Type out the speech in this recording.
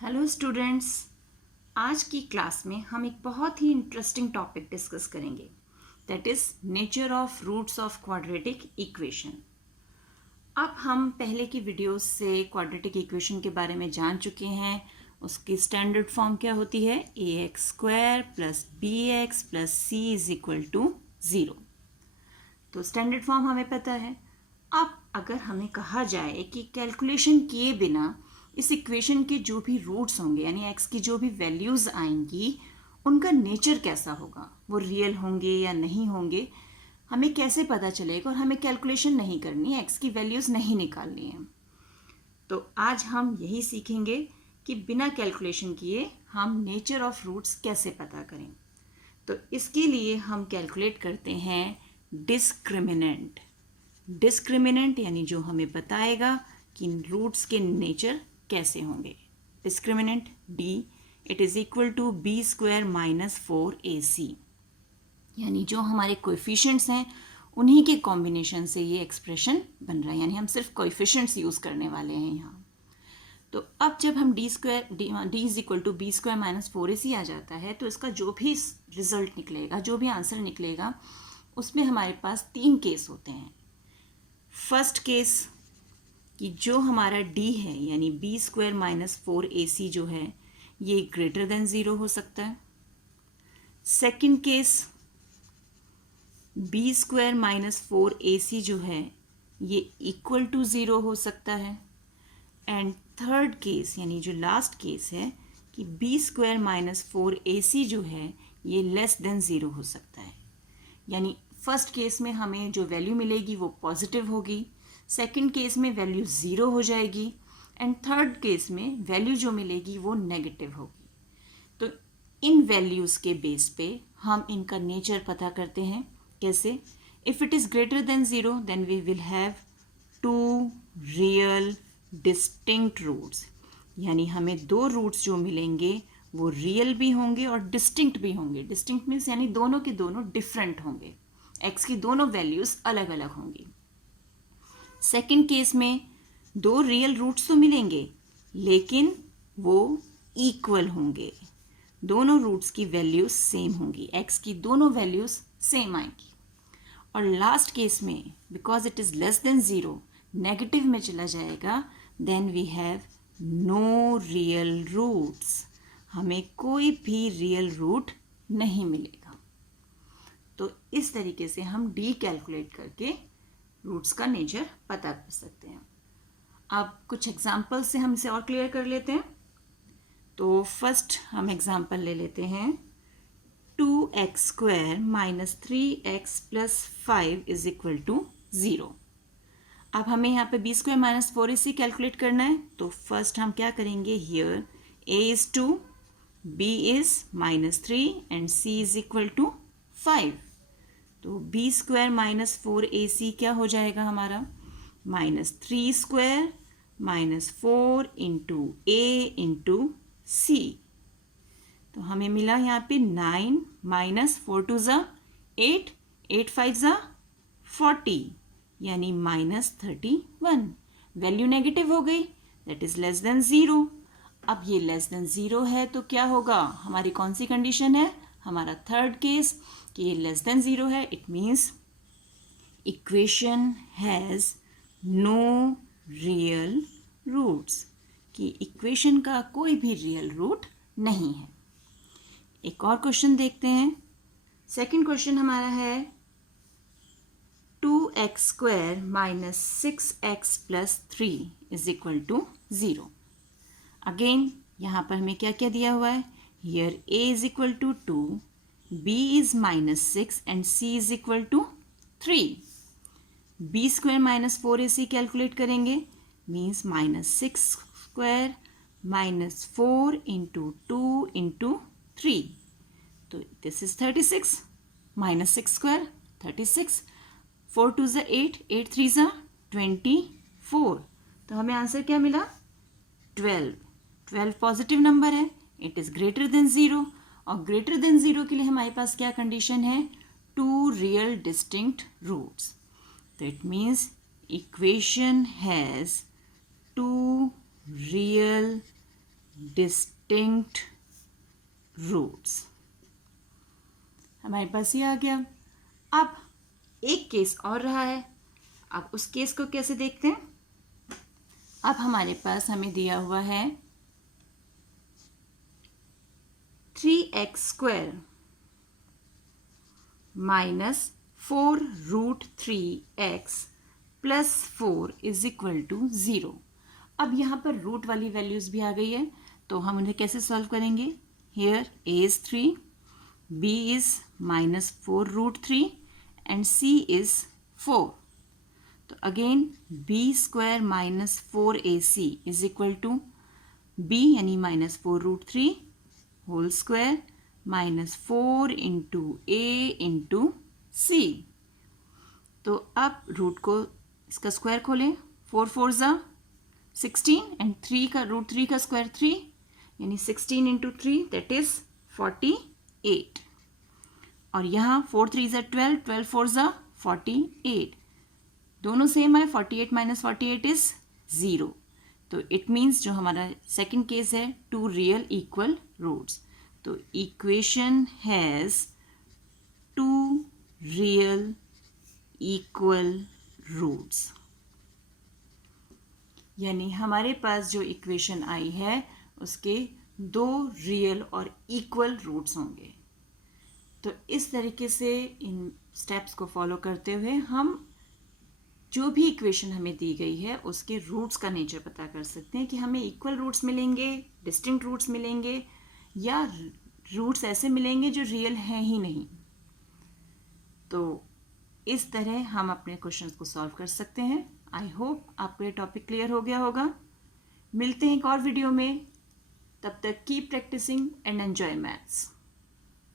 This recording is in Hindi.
Hello students. आज की क्लास में हम एक बहुत ही इंटरेस्टिंग टॉपिक डिस्कस करेंगे, that is nature of roots of quadratic equation. अब हम पहले की वीडियोस से क्वाड्रेटिक इक्वेशन के बारे में जान चुके हैं। उसकी स्टैंडर्ड फॉर्म क्या होती है? ax² plus bx plus c is equal to 0। तो स्टैंडर्ड फॉर्म हमें पता है। अब अगर हमें कहा जाए कि कैलकुलेशन किए बिना इस इक्वेशन के जो भी रूट्स होंगे, यानी x की जो भी वैल्यूज़ आएंगी, उनका नेचर कैसा होगा, वो रियल होंगे या नहीं होंगे, हमें कैसे पता चलेगा। और हमें कैलकुलेशन नहीं करनी है, x की वैल्यूज़ नहीं निकालनी है। तो आज हम यही सीखेंगे कि बिना कैलकुलेशन किए हम नेचर ऑफ रूट्स कैसे पता करें। तो इसके लिए हम कैलकुलेट करते हैं डिस्क्रिमिनेंट। डिस्क्रिमिनेंट यानी जो हमें बताएगा कि रूट्स के नेचर कैसे होंगे। Discriminant d it is equal to b² minus 4ac, यानी जो हमारे कोएफिशिएंट्स हैं उन्हीं के कॉम्बिनेशन से ये एक्सप्रेशन बन रहा है, यानी हम सिर्फ कोएफिशिएंट्स यूज़ करने वाले हैं यहाँ। तो अब जब हम d is equal to b² minus 4ac आ जाता है, तो इसका जो भी रिजल्ट निकलेगा, जो भी आंसर निकलेगा, उसमें हमारे पास 3 केस होते हैं। फर्स्ट केस कि जो हमारा d है यानी b² माइनस 4ac जो है ये ग्रेटर देन 0 हो सकता है। Second case b² minus 4ac जो है ये इक्वल टू 0 हो सकता है। एंड थर्ड केस यानी जो लास्ट केस है कि b² माइनस 4ac जो है ये लेस देन 0 हो सकता है। यानी फर्स्ट केस में हमें जो वैल्यू मिलेगी वो पॉजिटिव होगी, सेकंड केस में वैल्यू 0 हो जाएगी, एंड थर्ड केस में वैल्यू जो मिलेगी वो नेगेटिव होगी। तो इन वैल्यूज़ के बेस पे हम इनका नेचर पता करते हैं। कैसे? If it is greater than 0 then we will have 2 real distinct roots, यानी हमें 2 रूट्स जो मिलेंगे वो रियल भी होंगे और डिस्टिंक्ट भी होंगे। डिस्टिंक्ट मीन्स यानी दोनों के दोनों डिफरेंट होंगे, x की दोनों वैल्यूज़ अलग अलग होंगी। सेकंड केस में 2 रियल रूट्स तो मिलेंगे लेकिन वो इक्वल होंगे, दोनों रूट्स की वैल्यूज सेम होंगी, x की दोनों वैल्यूज सेम आएंगी। और लास्ट केस में because it is less than 0 negative में चला जाएगा, then we have no real roots, हमें कोई भी रियल रूट नहीं मिलेगा। तो इस तरीके से हम d कैलकुलेट करके रूट्स का नेचर पता कर सकते हैं। अब कुछ एग्जाम्पल से हम इसे और क्लियर कर लेते हैं। तो फर्स्ट हम एग्जाम्पल ले लेते हैं 2x² minus 3x plus 5 is equal to 0। अब हमें यहाँ पे b² माइनस 4ac कैलकुलेट करना है। तो फर्स्ट हम क्या करेंगे, here a is 2, b is minus 3 and c is equal to 5। तो b² माइनस 4ac क्या हो जाएगा हमारा? Minus 3² minus 4 into a into c। तो हमें मिला यहाँ पे 9 माइनस 4 टू ज़ा 8, 8 5 ज़ा 40, यानी माइनस 31। वैल्यू नेगेटिव हो गई, दैट इज़ लेस देन 0। अब ये लेस देन 0 है तो क्या होगा? हमारी कौन सी कंडीशन है? हमारा थर्ड केस कि ये लेस देन 0 है, it means equation has no real roots, कि इक्वेशन का कोई भी रियल रूट नहीं है। एक और क्वेश्चन देखते हैं। सेकंड क्वेश्चन हमारा है 2x² minus 6x plus 3 is equal to 0। Again यहाँ पर हमें क्या क्या दिया हुआ है? Here a is equal to 2, b is minus 6 and c is equal to 3। b² minus 4ac calculate करेंगे, means minus 6² minus 4 into 2 into 3। तो दिस इज 36, माइनस 6² 36, 4 2 ज़ा 8, 8 3 ज़ा 24। तो हमें आंसर क्या मिला? 12। 12 पॉजिटिव नंबर है, इट इज़ ग्रेटर देन 0, और ग्रेटर देन 0 के लिए हमारे पास क्या कंडीशन है? 2 रियल डिस्टिंक्ट रूट्स। तो it means equation has 2 real distinct roots. हमारे पास ये आ गया। अब एक केस और रहा है। अब उस केस को कैसे देखते हैं? अब हमारे पास हमें दिया हुआ है 3x² minus 4√3x plus 4 is equal to 0। अब यहाँ पर रूट वाली वैल्यूज भी आ गई है, तो हम उन्हें कैसे सॉल्व करेंगे? Here a is 3, b is minus 4√3 and c is 4। तो again b² minus 4ac is equal to b यानी minus 4√3 whole square minus 4 into a into c। तो अब रूट को इसका स्क्वायर खोलें, 4 4 ज़ा 16 एंड 3 का रूट 3 का स्क्वायर 3 यानी 16 इंटू 3 दैट इज 48। और यहाँ 4 3 ज़ा 12, 12 4 ज़ा 48, दोनों सेम है। 48 माइनस 48 इज 0। तो इट मीन्स जो हमारा सेकंड केस है, 2 रियल इक्वल रूट्स। तो equation has 2 real equal roots, यानी हमारे पास जो इक्वेशन आई है उसके 2 रियल और इक्वल रूट्स होंगे। तो इस तरीके से इन स्टेप्स को फॉलो करते हुए हम जो भी इक्वेशन हमें दी गई है उसके रूट्स का नेचर पता कर सकते हैं कि हमें इक्वल रूट्स मिलेंगे, डिस्टिंक्ट रूट्स मिलेंगे, या रूट्स ऐसे मिलेंगे जो रियल हैं ही नहीं। तो इस तरह हम अपने क्वेश्चंस को सॉल्व कर सकते हैं। आई होप आपको ये टॉपिक क्लियर हो गया होगा। मिलते हैं एक और वीडियो में, तब तक keep practising and enjoy maths.